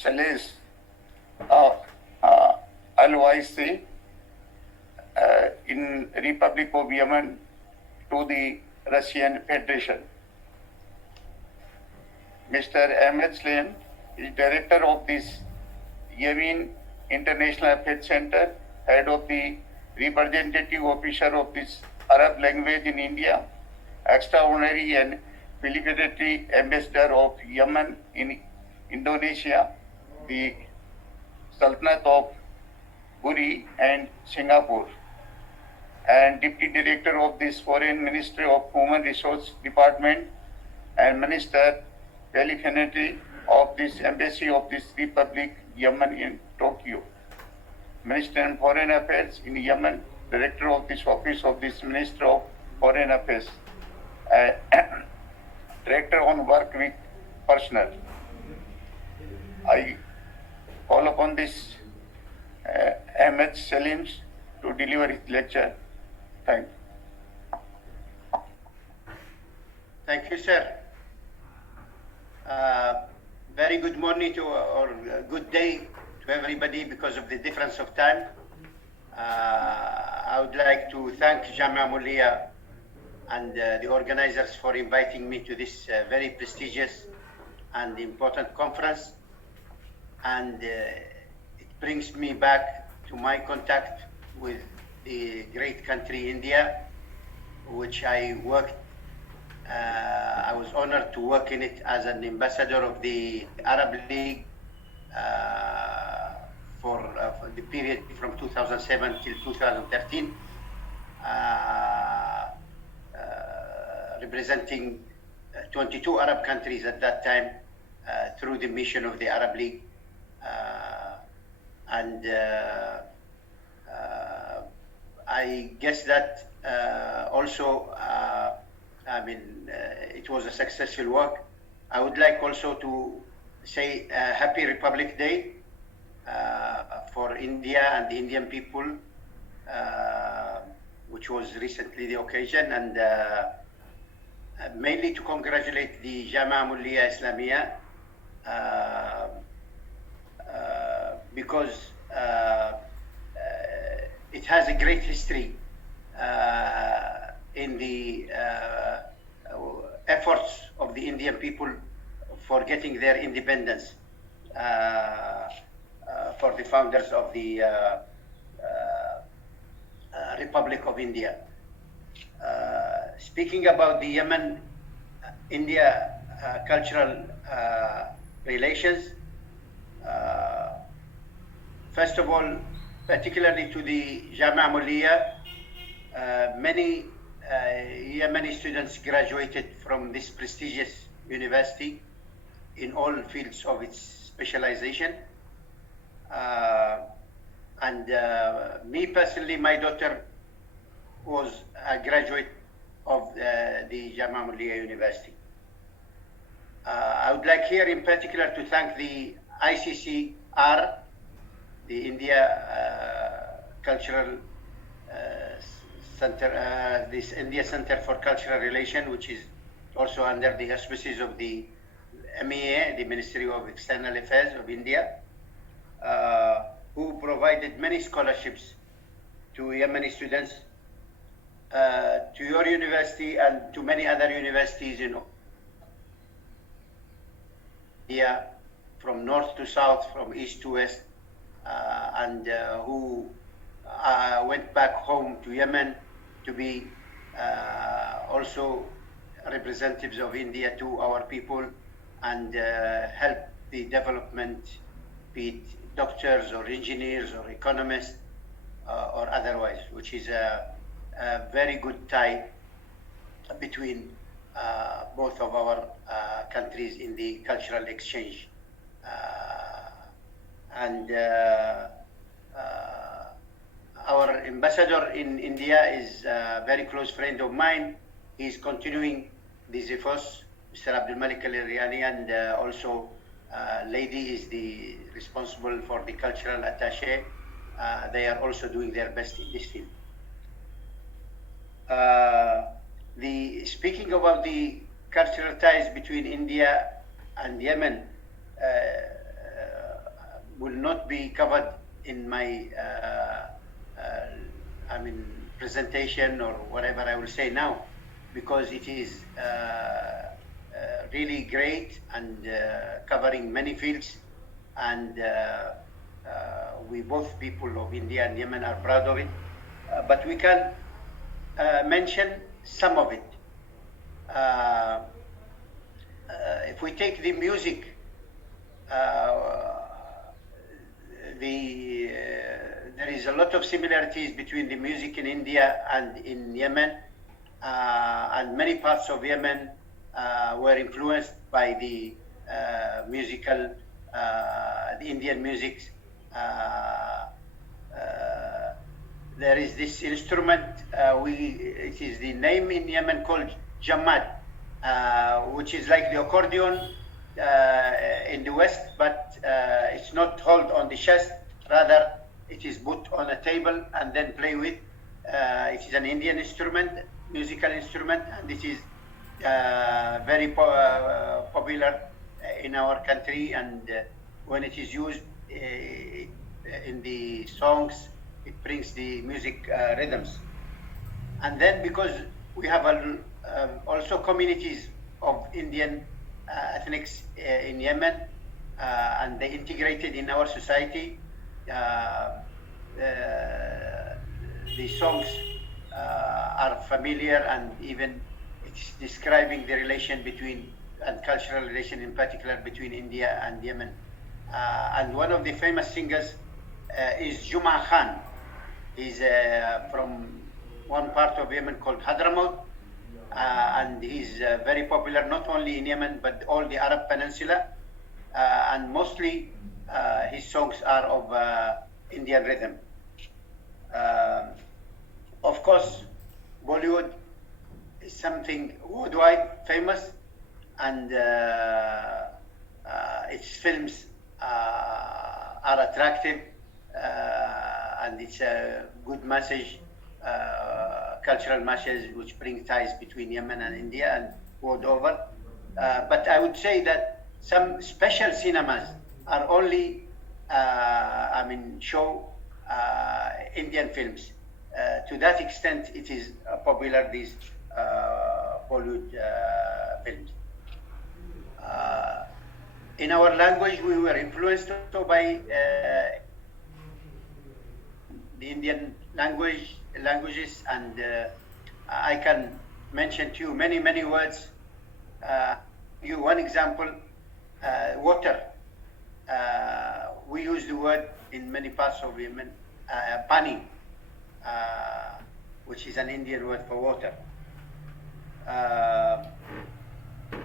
Celeste of Al-Wahishi in Republic of Yemen to the Russian Federation. Mr. Ahmed Slim is director of this Yemen International Affairs Center, head of the representative officer of this Arab language in India, extraordinary and military ambassador of Yemen in Indonesia, the Sultanate of Brunei and Singapore, and Deputy Director of this Foreign Ministry of Human Resource Department and Minister Plenipotentiary of this Embassy of this Republic Yemen in Tokyo. Minister in Foreign Affairs in Yemen, Director of this Office of this Minister of Foreign Affairs, Director on Work with Personnel. I call upon this Ahmed Salim to deliver his lecture. Thank you. Thank you, sir. Very good morning to, or good day to everybody because of the difference of time. I would like to thank Jamia Mulliya and the organizers for inviting me to this very prestigious and important conference. And it brings me back to my contact with the great country India, which I worked. I was honored to work in it as an ambassador of the Arab League for the period from 2007 till 2013, representing 22 Arab countries at that time through the mission of the Arab League. I guess that also it was a successful work. I would like also to say Happy Republic Day for India and the Indian people, which was recently the occasion, and mainly to congratulate the Jamia Mulliya Islamiyya because it has a great history in the efforts of the Indian people for getting their independence, for the founders of the Republic of India. Speaking about the Yemen-India cultural relations, first of all, particularly to the Jamia Mulliya, many Yemeni students graduated from this prestigious university in all fields of its specialization. And me personally, my daughter was a graduate of the Jamia Mulliya University. I would like here in particular to thank the ICCR, the India Cultural Center, this India Center for Cultural Relations, which is also under the auspices of the MEA, the Ministry of External Affairs of India, who provided many scholarships to Yemeni students, to your university and to many other universities in India, from north to south, from east to west, and who went back home to Yemen to be also representatives of India to our people and help the development, be it doctors or engineers or economists or otherwise, which is a very good tie between both of our countries in the cultural exchange. Our ambassador in India is a very close friend of mine. He's continuing these efforts, Mr. Abdul Malik Al-Riani, and also lady is the responsible for the cultural attaché. They are also doing their best in this field. Speaking about the cultural ties between India and Yemen, will not be covered in my presentation or whatever I will say now, because it is really great and covering many fields, and we both people of India and Yemen are proud of it. But we can mention some of it. If we take the music, there is a lot of similarities between the music in India and in Yemen, and many parts of Yemen were influenced by the musical, the Indian music. There is this instrument, it is the name in Yemen called Jammad, which is like the accordion in the West, but it's not held on the chest, rather it is put on a table and then play with. It is an Indian instrument, musical instrument, and it is very popular in our country, and when it is used in the songs, it brings the music rhythms. And then because we have also communities of Indian ethnics in Yemen, and they integrated in our society, the songs are familiar, and even it's describing the relation between, and cultural relation in particular, between India and Yemen. And one of the famous singers is Juma Khan. He's from one part of Yemen called Hadramaut, and he's very popular not only in Yemen but all the Arab Peninsula, and mostly his songs are of Indian rhythm. Of course, Bollywood is something worldwide famous, and its films are attractive, and it's a good message, cultural message, which brings ties between Yemen and India and world over. But I would say that some special cinemas are only, show Indian films. To that extent, it is popular, these Bollywood films. In our language, we were influenced also by the Indian languages, and I can mention to you many words. Give you one example, water. We use the word in many parts of Yemen, pani, which is an Indian word for water.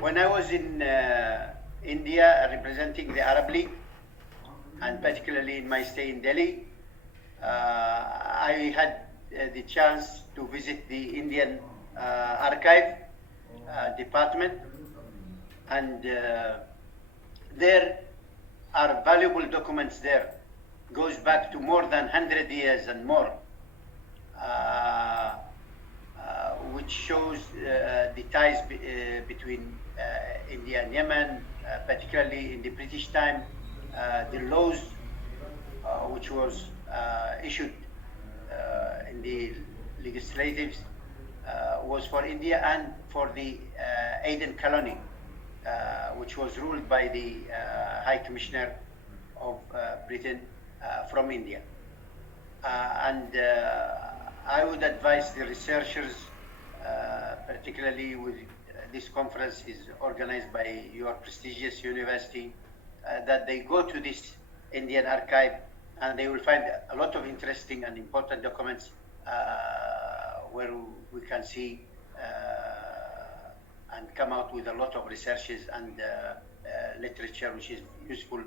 When I was in India representing the Arab League, and particularly in my stay in Delhi, I had the chance to visit the Indian Archive department, and there are valuable documents there. Goes back to more than 100 years and more, which shows the ties between India and Yemen, particularly in the British time. The laws which was issued in the legislatives was for India and for the Aden colony, which was ruled by the High Commissioner of Britain from India. And I would advise the researchers, particularly with this conference is organized by your prestigious university, that they go to this Indian archive, and they will find a lot of interesting and important documents where we can see and come out with a lot of researches and literature which is useful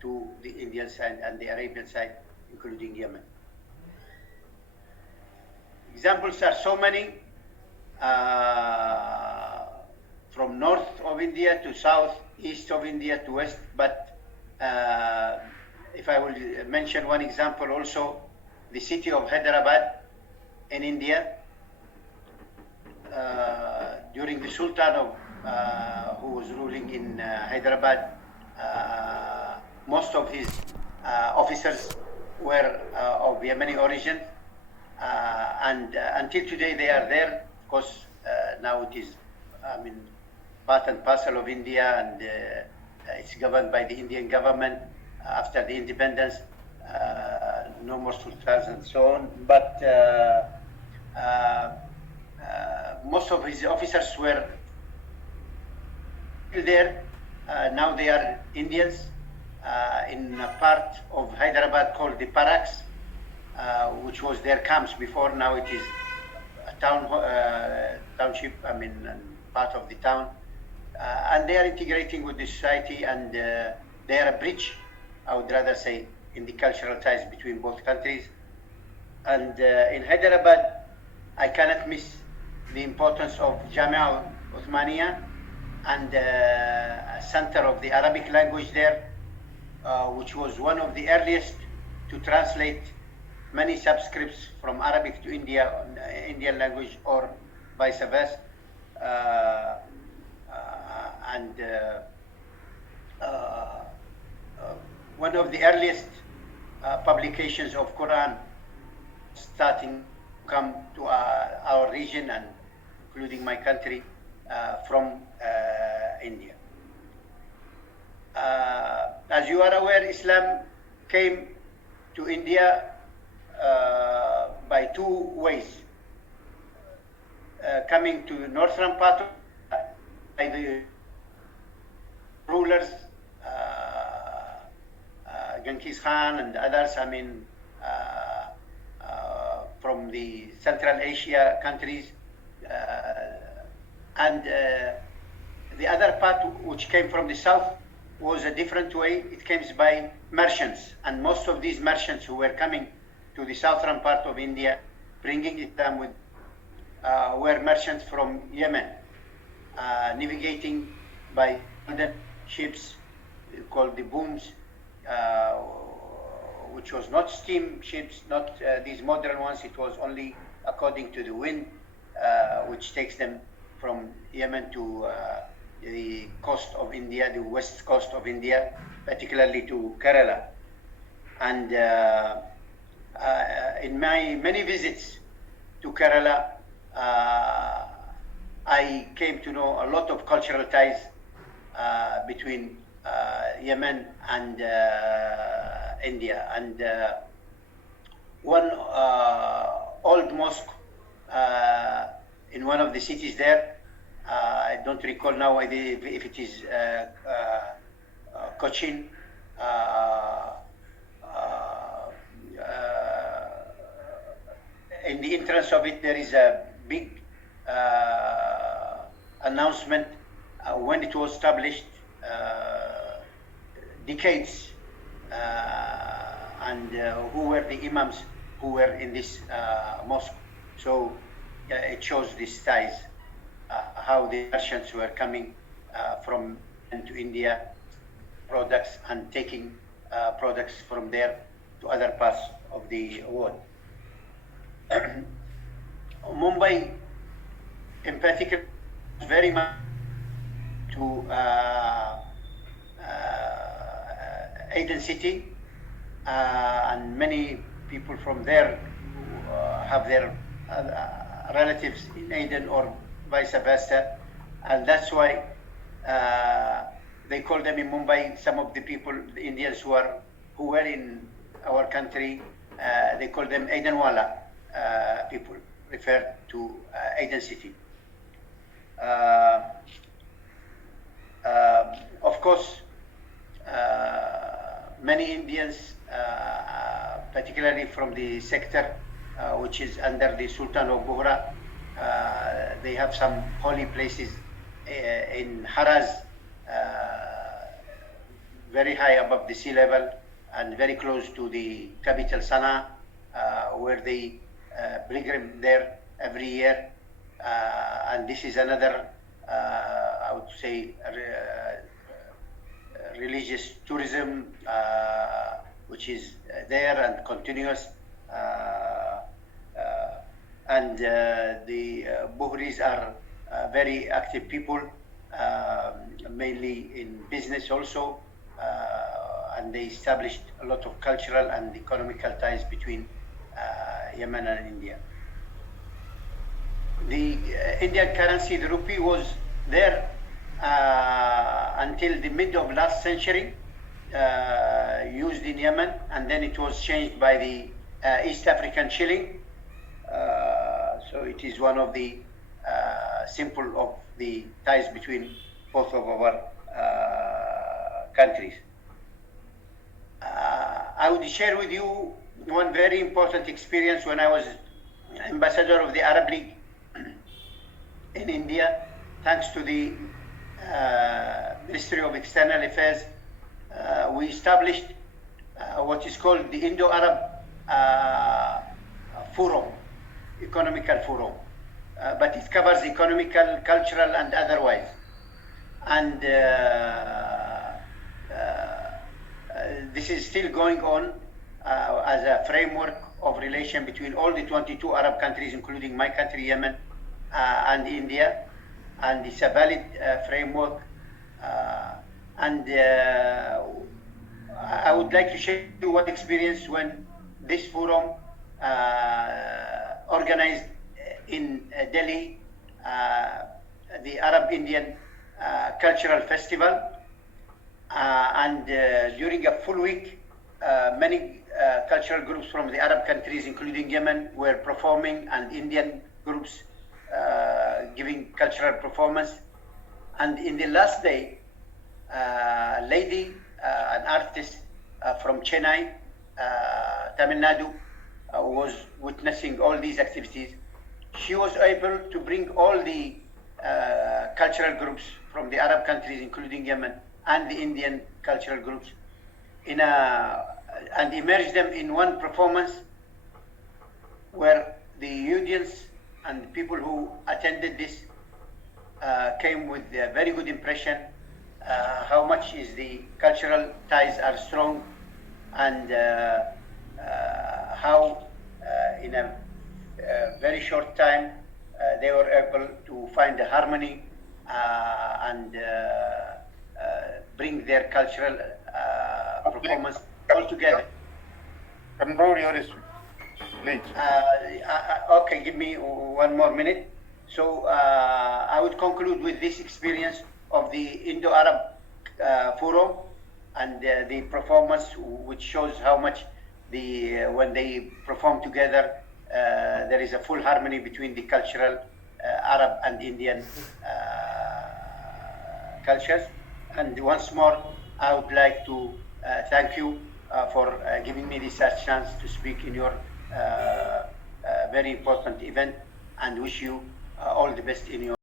to the Indian side and the Arabian side, including Yemen. Examples are so many, from north of India to south, east of India to west, but if I will mention one example also, the city of Hyderabad in India, during the Sultan of who was ruling in Hyderabad, most of his officers were of Yemeni origin, and until today they are there. Of course, now it is, I mean, part and parcel of India, and it's governed by the Indian government after the independence. No more sultans and so on. But most of his officers were there. Now they are Indians in a part of Hyderabad called the Barracks, which was their camps before. Now it is a township, I mean, part of the town. And they are integrating with the society, and they are a bridge, I would rather say, in the cultural ties between both countries. And in Hyderabad, I cannot miss the importance of Jamia Uthmania, and a center of the Arabic language there, which was one of the earliest to translate many subscripts from Arabic to Indian language, or vice versa. And one of the earliest publications of Quran starting to come to our region, and including my country, from India. As you are aware, Islam came to India by two ways. Coming to the northern part by the rulers, Genghis Khan and others, I mean, from the Central Asia countries, and the other part, which came from the south, was a different way. It came by merchants, and most of these merchants who were coming to the southern part of India, bringing it down with, were merchants from Yemen, navigating by ships called the booms, which was not steam ships, not these modern ones. It was only according to the wind, which takes them from Yemen to the coast of India, the west coast of India, particularly to Kerala. And in my many visits to Kerala, I came to know a lot of cultural ties between Yemen and India. And one old mosque in one of the cities there, I don't recall now if it is Cochin, in the entrance of it there is a big announcement when it was established, decades, and who were the imams who were in this mosque. So it shows these ties, how the merchants were coming from to India, products, and taking products from there to other parts of the world. Mumbai, in particular, very much to Aden city, and many people from there have their relatives in Aden or vice versa, and that's why they call them in Mumbai. Some of the people, the Indians who were in our country, they call them Adenwala people, refer to Aden city. Of course, many Indians, particularly from the sector which is under the Sultan of Buhra, they have some holy places in Haraz, very high above the sea level and very close to the capital Sana'a, where they pilgrim there every year. And this is another, I would say, religious tourism which is there and continuous. And the Buhris are very active people, mainly in business also, and they established a lot of cultural and economical ties between Yemen and India. The Indian currency, the rupee, was there until the mid of last century, used in Yemen, and then it was changed by the East African shilling. So it is one of the symbol of the ties between both of our countries. I would share with you one very important experience when I was ambassador of the Arab League in India. Thanks to the Ministry of External Affairs, we established what is called the Indo-Arab Forum, economical forum, but it covers economical, cultural, and otherwise. And this is still going on as a framework of relation between all the 22 Arab countries, including my country, Yemen, and India. And it's a valid framework. And I would like to share you one experience when this forum organized in Delhi the Arab Indian Cultural Festival, and during a full week many cultural groups from the Arab countries, including Yemen, were performing, and Indian groups giving cultural performance. And in the last day, a lady, an artist from Chennai, Tamil Nadu, was witnessing all these activities. She was able to bring all the cultural groups from the Arab countries, including Yemen, and the Indian cultural groups, and immerse them in one performance where the audience and the people who attended this came with a very good impression how much is the cultural ties are strong, and how in a very short time they were able to find a harmony and bring their cultural performance all together. Conclude your speech, please. Okay, give me 1 more minute. So I would conclude with this experience of the Indo-Arab Forum and the performance, which shows how much when they perform together, there is a full harmony between the cultural Arab and Indian cultures. And once more, I would like to thank you for giving me this chance to speak in your very important event, and wish you all the best in your